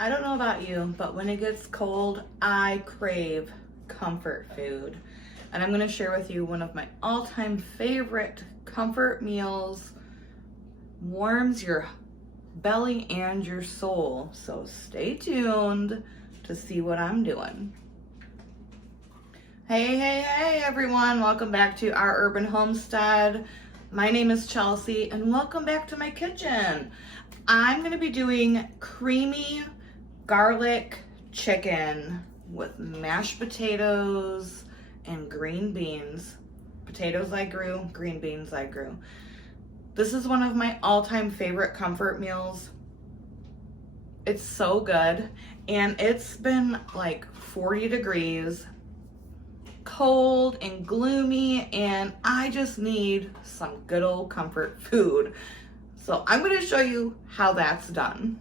I don't know about you, but when it gets cold, I crave comfort food. And I'm gonna share with you one of my all-time favorite comfort meals. Warms your belly and your soul. So stay tuned to see what I'm doing. Hey everyone, welcome back to our urban homestead. My name is Chelsea and welcome back to my kitchen. I'm gonna be doing creamy garlic chicken with mashed potatoes and green beans. Potatoes I grew, green beans I grew. This is one of my all-time favorite comfort meals. It's so good, and it's been like 40 degrees, cold and gloomy, and I just need some good old comfort food. So I'm going to show you how that's done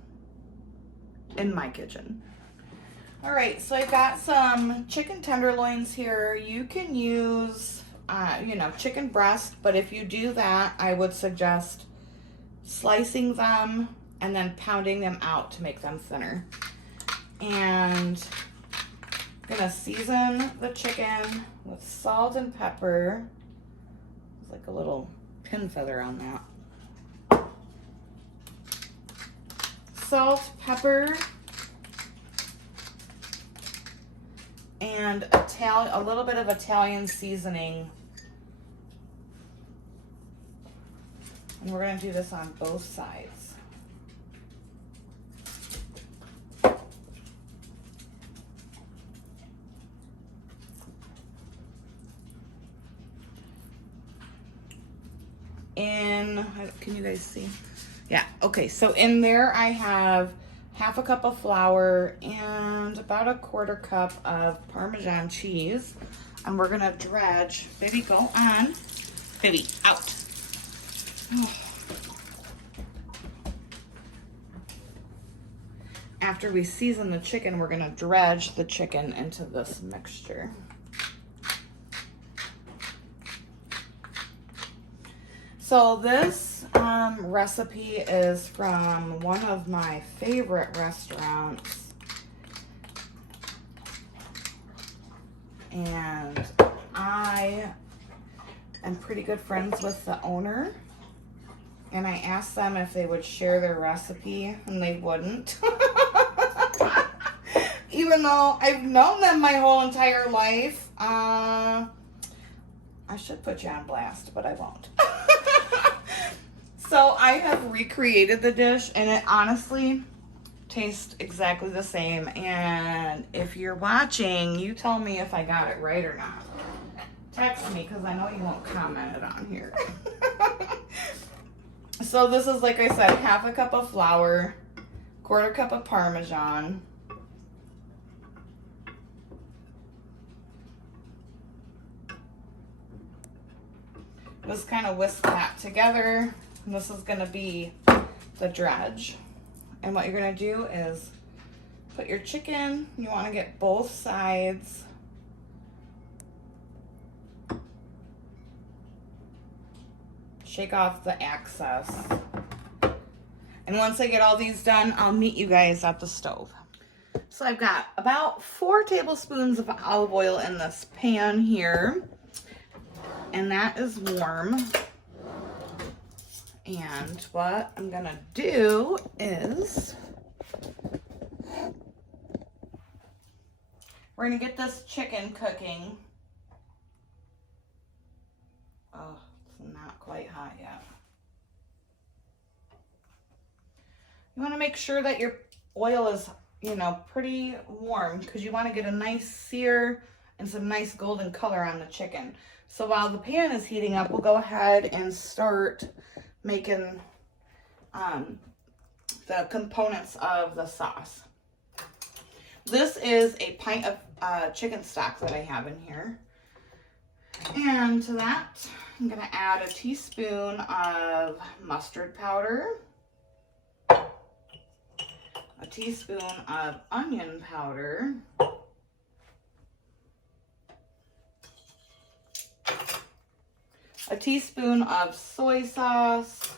in my kitchen. All right, so I've got some chicken tenderloins here. You can use, chicken breast, but if you do that, I would suggest slicing them and then pounding them out to make them thinner. And I'm gonna season the chicken with salt and pepper. There's like a little pin feather on that. Salt, pepper, and a little bit of Italian seasoning. And we're gonna do this on both sides. Can you guys see? Yeah, okay, so in there I have half a cup of flour and about a quarter cup of Parmesan cheese. And we're gonna dredge. Baby, go on. Baby, out. After we season the chicken, we're gonna dredge the chicken into this mixture. So this recipe is from one of my favorite restaurants. And I am pretty good friends with the owner. And I asked them if they would share their recipe, and they wouldn't. Even though I've known them my whole entire life. I should put you on blast, but I won't. So I have recreated the dish, and it honestly tastes exactly the same. And if you're watching, you tell me if I got it right or not. Text me, because I know you won't comment it on here. So this is, like I said, half a cup of flour, quarter cup of Parmesan, just kind of whisk that together. And this is going to be the dredge. And what you're going to do is put your chicken, you want to get both sides. Shake off the excess. And once I get all these done, I'll meet you guys at the stove. So I've got about 4 tablespoons of olive oil in this pan here. And that is warm. And what I'm gonna do is we're gonna get this chicken cooking. Oh, it's not quite hot yet. You wanna make sure that your oil is, pretty warm, because you wanna get a nice sear and some nice golden color on the chicken. So while the pan is heating up, we'll go ahead and start making the components of the sauce. This is a pint of chicken stock that I have in here. And to that, I'm gonna add a teaspoon of mustard powder, a teaspoon of onion powder, a teaspoon of soy sauce,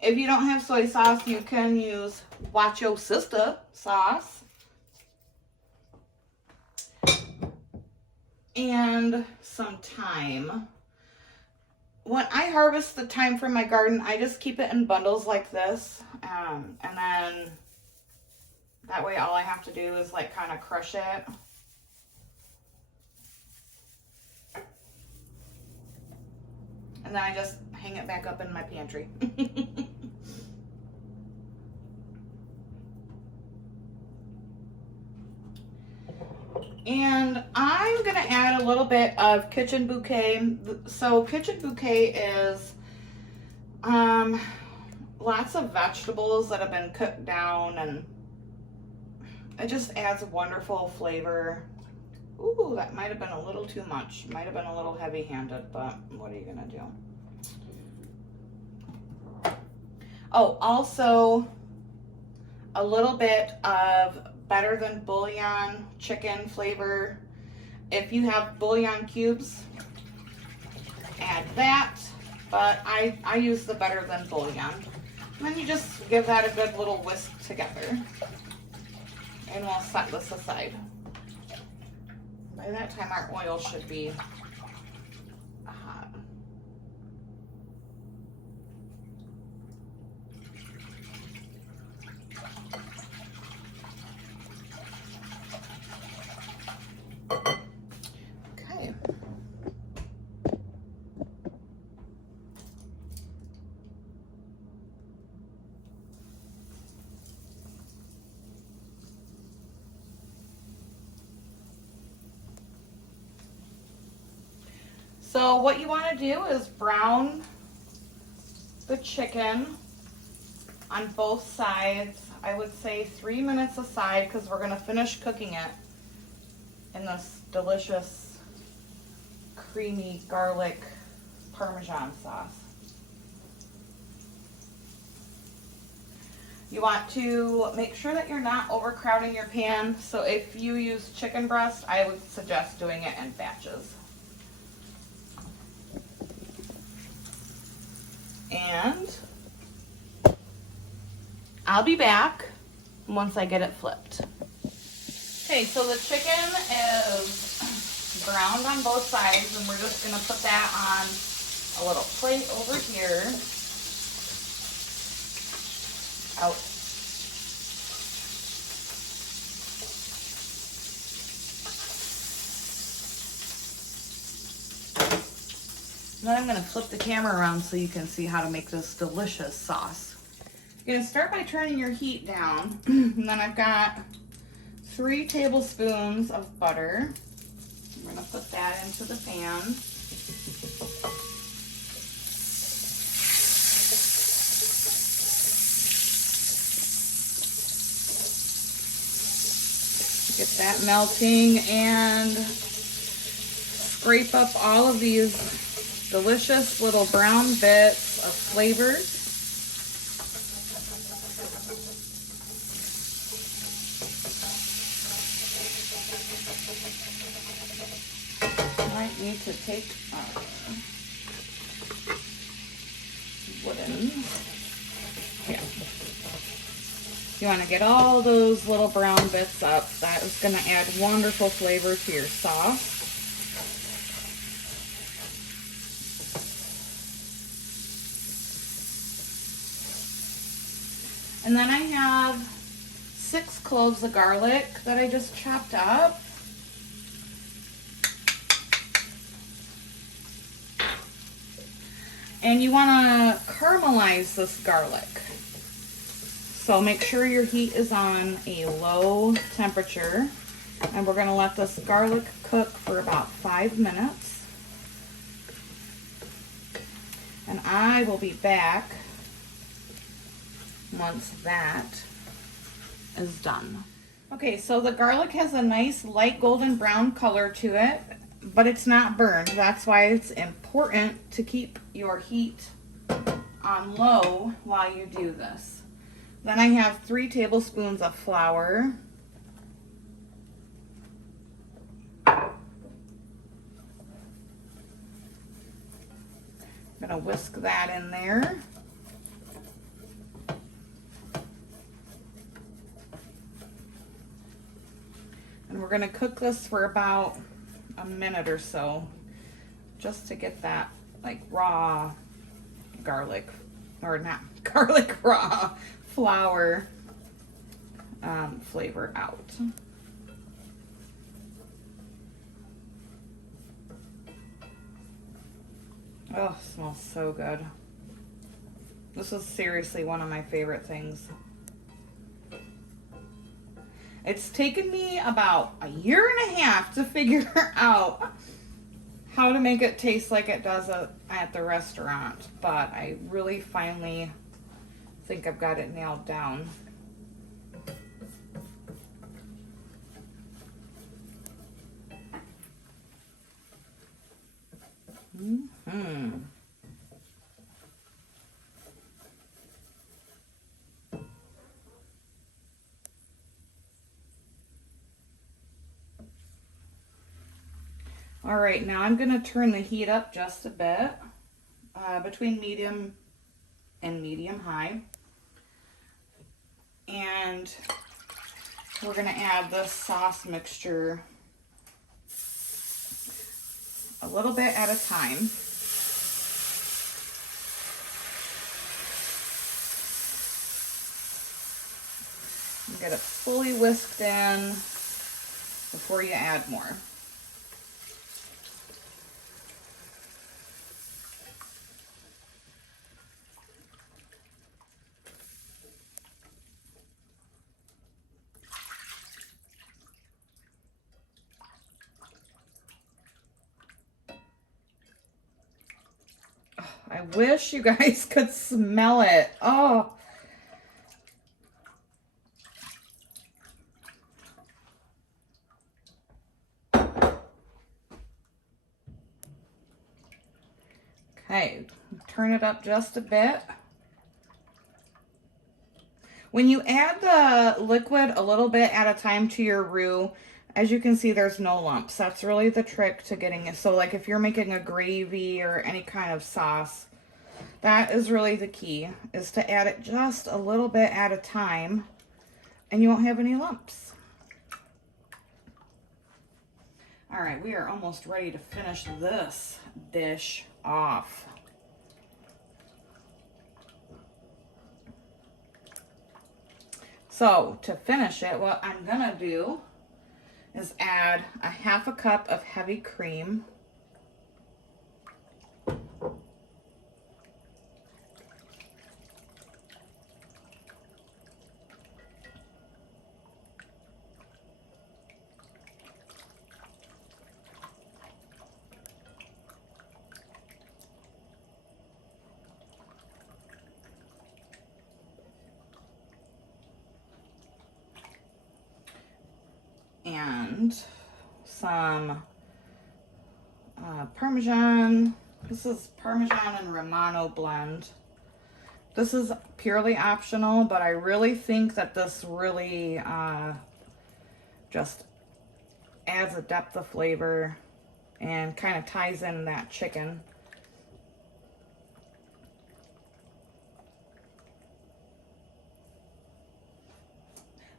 If you don't have soy sauce, you can use Watch Yo Sister sauce. And some thyme. When I harvest the thyme from my garden, I just keep it in bundles like this. And then that way all I have to do is like kind of crush it. And then I just hang it back up in my pantry. And I'm gonna add a little bit of Kitchen Bouquet. So Kitchen Bouquet is lots of vegetables that have been cooked down, and it just adds a wonderful flavor. Ooh, that might have been a little too much. Might have been a little heavy-handed, but what are you gonna do? Oh, also a little bit of Better Than Bouillon chicken flavor. If you have bouillon cubes, add that, but I use the Better Than Bouillon. And then you just give that a good little whisk together. And we'll set this aside. By that time our oil should be hot. Okay. So what you want to do is brown the chicken on both sides. I would say 3 minutes aside because we're going to finish cooking it in this delicious creamy garlic Parmesan sauce. You want to make sure that you're not overcrowding your pan. So if you use chicken breast, I would suggest doing it in batches. And I'll be back once I get it flipped. Okay, so the chicken is browned on both sides, and we're just gonna put that on a little plate over here. Out. Then I'm going to flip the camera around so you can see how to make this delicious sauce. You're going to start by turning your heat down. And then I've got 3 tablespoons of butter. I'm going to put that into the pan. Get that melting and scrape up all of these delicious little brown bits of flavors. Might need to take wooden. Yeah. You want to get all those little brown bits up. That is going to add wonderful flavor to your sauce. And then I have 6 cloves of garlic that I just chopped up. And you want to caramelize this garlic. So make sure your heat is on a low temperature. And we're going to let this garlic cook for about 5 minutes. And I will be back once that is done. Okay, so the garlic has a nice light golden brown color to it, but it's not burned. That's why it's important to keep your heat on low while you do this. Then I have 3 tablespoons of flour. I'm gonna whisk that in there. we're gonna cook this for about a minute or so, just to get that like raw garlic, or not garlic, raw flour flavor out. Oh, smells so good. This is seriously one of my favorite things. It's taken me about a year and a half to figure out how to make it taste like it does at the restaurant, but I really finally think I've got it nailed down. Mm-hmm. All right, now I'm gonna turn the heat up just a bit, between medium and medium high. And we're gonna add this sauce mixture a little bit at a time. Get it fully whisked in before you add more. I wish you guys could smell it. Oh. Okay, turn it up just a bit. When you add the liquid a little bit at a time to your roux, as you can see, there's no lumps. That's really the trick to getting it. So like if you're making a gravy or any kind of sauce, that is really the key, is to add it just a little bit at a time and you won't have any lumps. All right, we are almost ready to finish this dish off. So to finish it, what I'm gonna do is add a half a cup of heavy cream. And some Parmesan. This is Parmesan and Romano blend. This is purely optional, but I really think that this really just adds a depth of flavor and kind of ties in that chicken.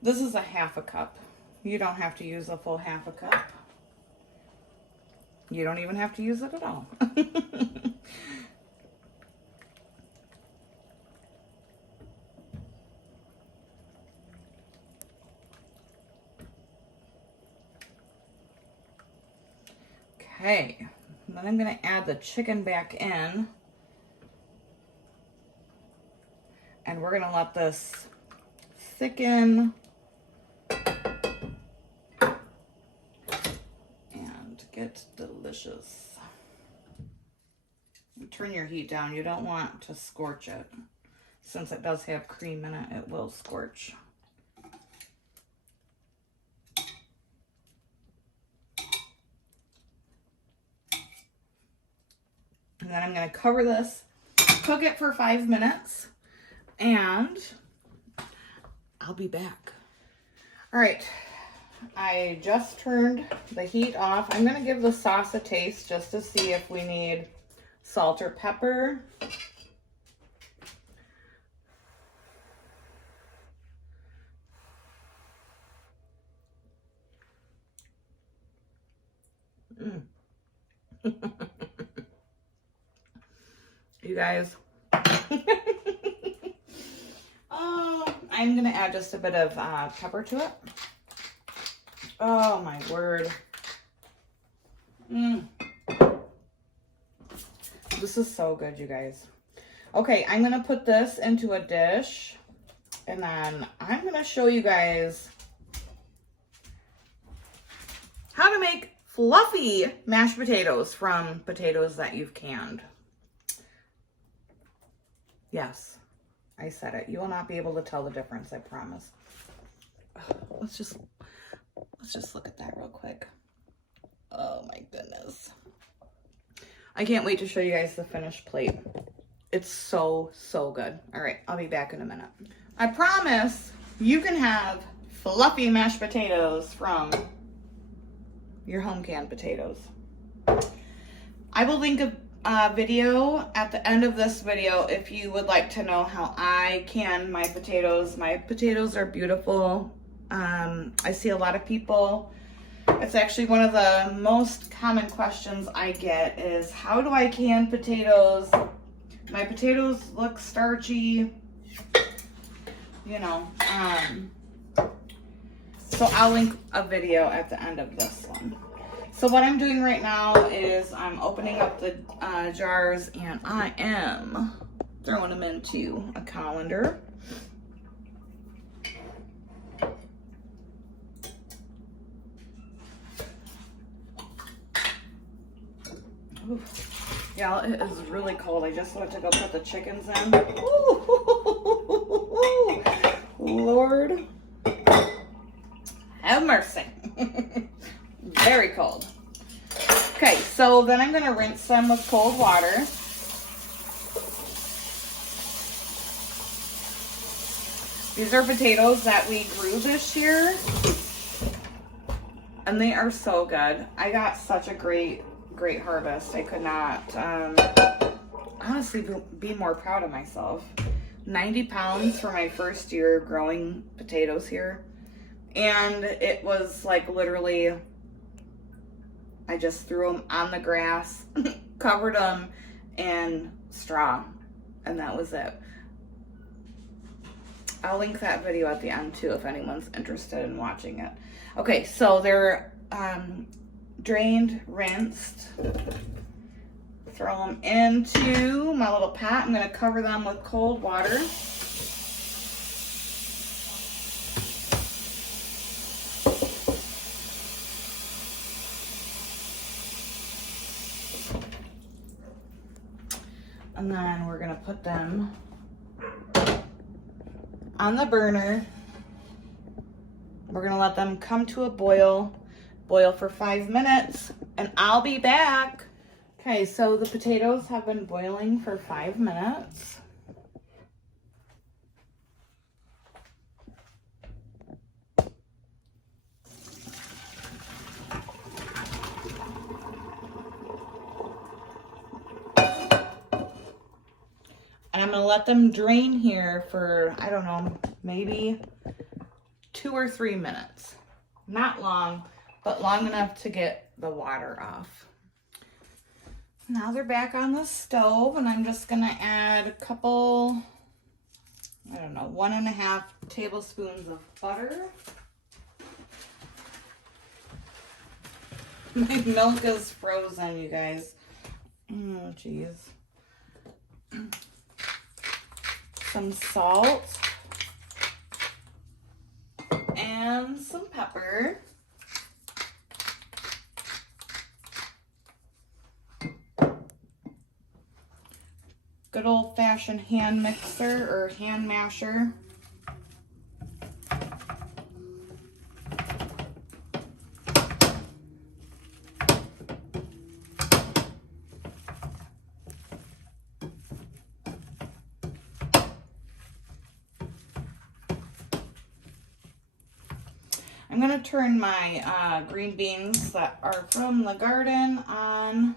This is a half a cup. You don't have to use a full half a cup. You don't even have to use it at all. Okay, then I'm going to add the chicken back in. And we're going to let this thicken and get delicious. Turn your heat down. You don't want to scorch it. Since it does have cream in it, it will scorch. And then I'm going to cover this, cook it for 5 minutes, and I'll be back. All right, I just turned the heat off. I'm going to give the sauce a taste just to see if we need salt or pepper. Mm. You guys. Oh, I'm gonna add just a bit of pepper to it. Oh my word. This is so good, you guys. Okay, I'm gonna put this into a dish, and then I'm gonna show you guys how to make fluffy mashed potatoes from potatoes that you've canned. Yes, I said it. You will not be able to tell the difference, I promise. Let's just look at that real quick. Oh my goodness. I can't wait to show you guys the finished plate. It's so, so good. All right, I'll be back in a minute. I promise you can have fluffy mashed potatoes from your home canned potatoes. I will link a video at the end of this video if you would like to know how I can my potatoes. My potatoes are beautiful. I see a lot of people. It's actually one of the most common questions I get is, how do I can potatoes? My potatoes look starchy, you know. So I'll link a video at the end of this one. So what I'm doing right now is I'm opening up the jars, and I am throwing them into a colander. Ooh. Yeah, it is really cold. I just went to go put the chickens in. Ooh, Lord, have mercy. Very cold. Okay, so then I'm gonna rinse them with cold water. These are potatoes that we grew this year, and they are so good. I got such a great harvest. I could not honestly be more proud of myself. 90 pounds for my first year growing potatoes here. And it was like literally, I just threw them on the grass, covered them in straw, and that was it. I'll link that video at the end too if anyone's interested in watching it. Okay, so they're drained, rinsed. Throw them into my little pot. I'm going to cover them with cold water. And then we're going to put them on the burner. We're going to let them come to a boil for 5 minutes, and I'll be back. Okay, so the potatoes have been boiling for 5 minutes. And I'm gonna let them drain here for, I don't know, maybe 2 or 3 minutes. Not long, but long enough to get the water off. Now they're back on the stove, and I'm just gonna add a couple, I don't know, 1.5 tablespoons of butter. My milk is frozen, you guys. Oh, geez. Some salt and some pepper. Good old-fashioned hand mixer or hand masher. I'm going to turn my green beans that are from the garden on.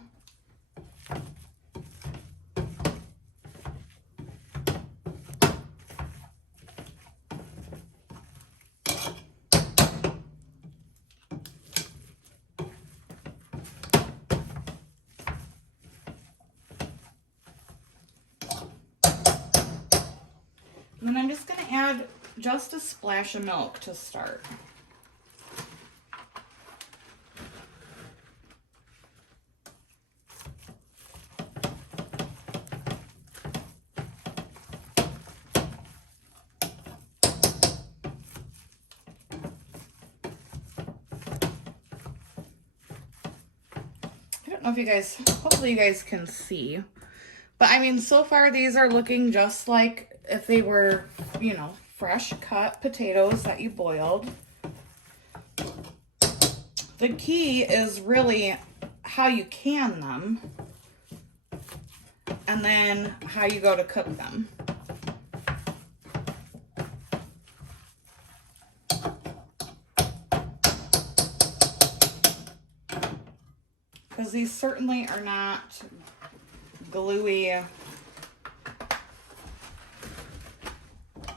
And then I'm just going to add just a splash of milk to start. I don't know if you guys, hopefully you guys can see. But I mean, so far these are looking just like if they were, you know, fresh cut potatoes that you boiled. The key is really how you can them and then how you go to cook them. Because these certainly are not gluey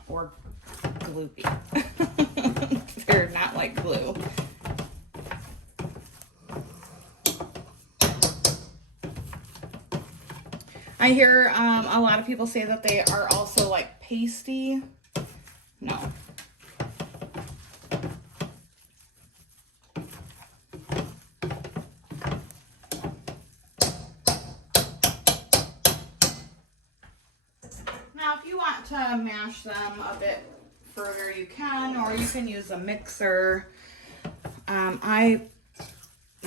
or gloopy. They're not like glue. I hear a lot of people say that they are also like pasty. No. Now, if you want to mash them a bit further, you can, or you can use a mixer. I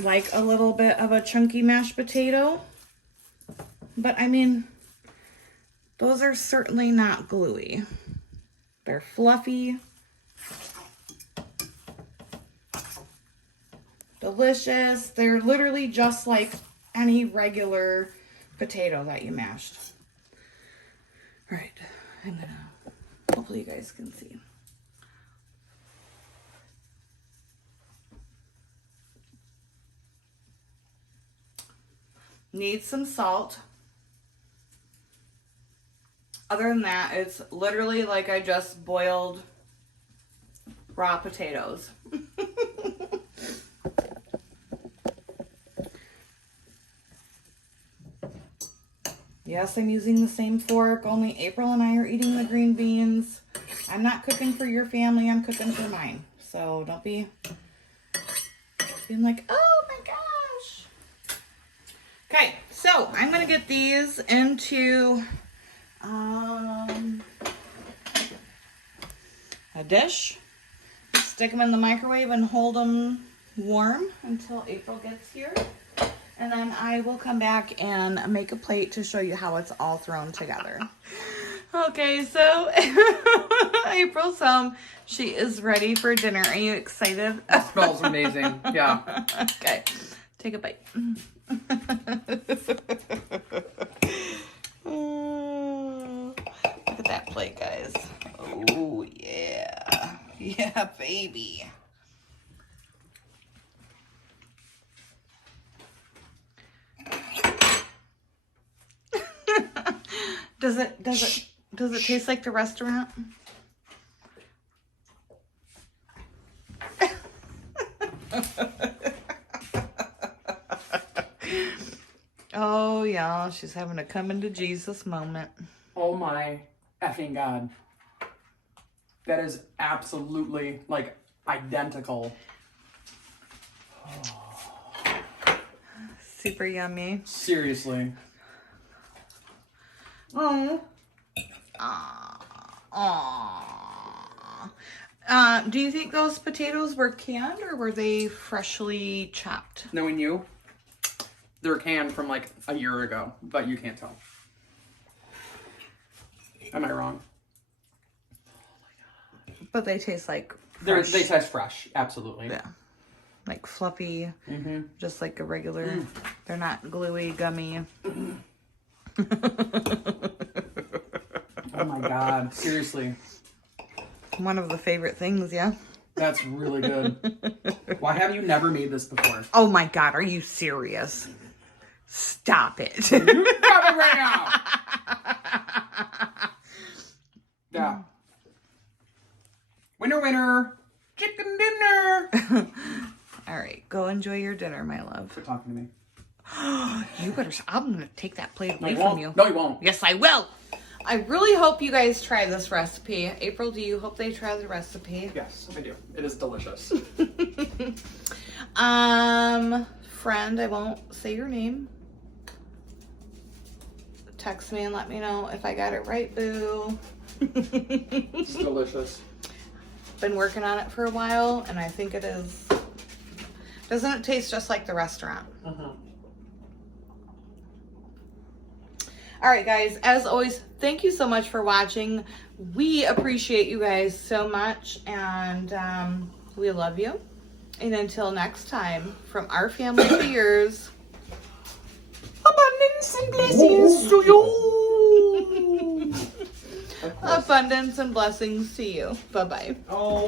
like a little bit of a chunky mashed potato, but I mean, those are certainly not gluey. They're fluffy, delicious. They're literally just like any regular potato that you mashed. All right, I'm gonna, hopefully you guys can see. Need some salt. Other than that, it's literally like I just boiled raw potatoes. Yes, I'm using the same fork, only April and I are eating the green beans. I'm not cooking for your family, I'm cooking for mine. So don't be being like, oh my gosh. Okay, so I'm gonna get these into a dish, stick them in the microwave and hold them warm until April gets here. And then I will come back and make a plate to show you how it's all thrown together. Okay, so April's home. She is ready for dinner. Are you excited? It smells amazing. Yeah. Okay, take a bite. Oh, look at that plate, guys. Oh, yeah. Yeah, baby. Does it taste like the restaurant? Oh yeah, she's having a come into Jesus moment. Oh my effing God. That is absolutely like identical. Super yummy. Seriously. Oh. Do you think those potatoes were canned or were they freshly chopped? Knowing you, they're canned from like a year ago, but you can't tell. Am I wrong? But they taste like They fresh. taste fresh, absolutely. Yeah. Like fluffy, Mm-hmm. just like a regular. They're not gluey, gummy. Oh my God, seriously. One of the favorite things, yeah. That's really good. Why have you never made this before? Oh my God, are you serious? Stop it. You stop it right now! Yeah. Winner, winner, chicken dinner. All right, go enjoy your dinner, my love. Quit talking to me. You better, I'm going to take that plate No, away you from won't. you. No, you won't. Yes, I will. I really hope you guys try this recipe. April, do you hope they try the recipe? Yes, I do. It is delicious. Friend, I won't say your name. Text me and let me know if I got it right, boo. It's delicious. Been working on it for a while, and I think it is. Doesn't it taste just like the restaurant? Mm-hmm. All right, guys, as always, thank you so much for watching. We appreciate you guys so much, and we love you. And until next time, from our family to yours, Abundance and blessings to you. abundance and blessings to you. Bye-bye. Oh.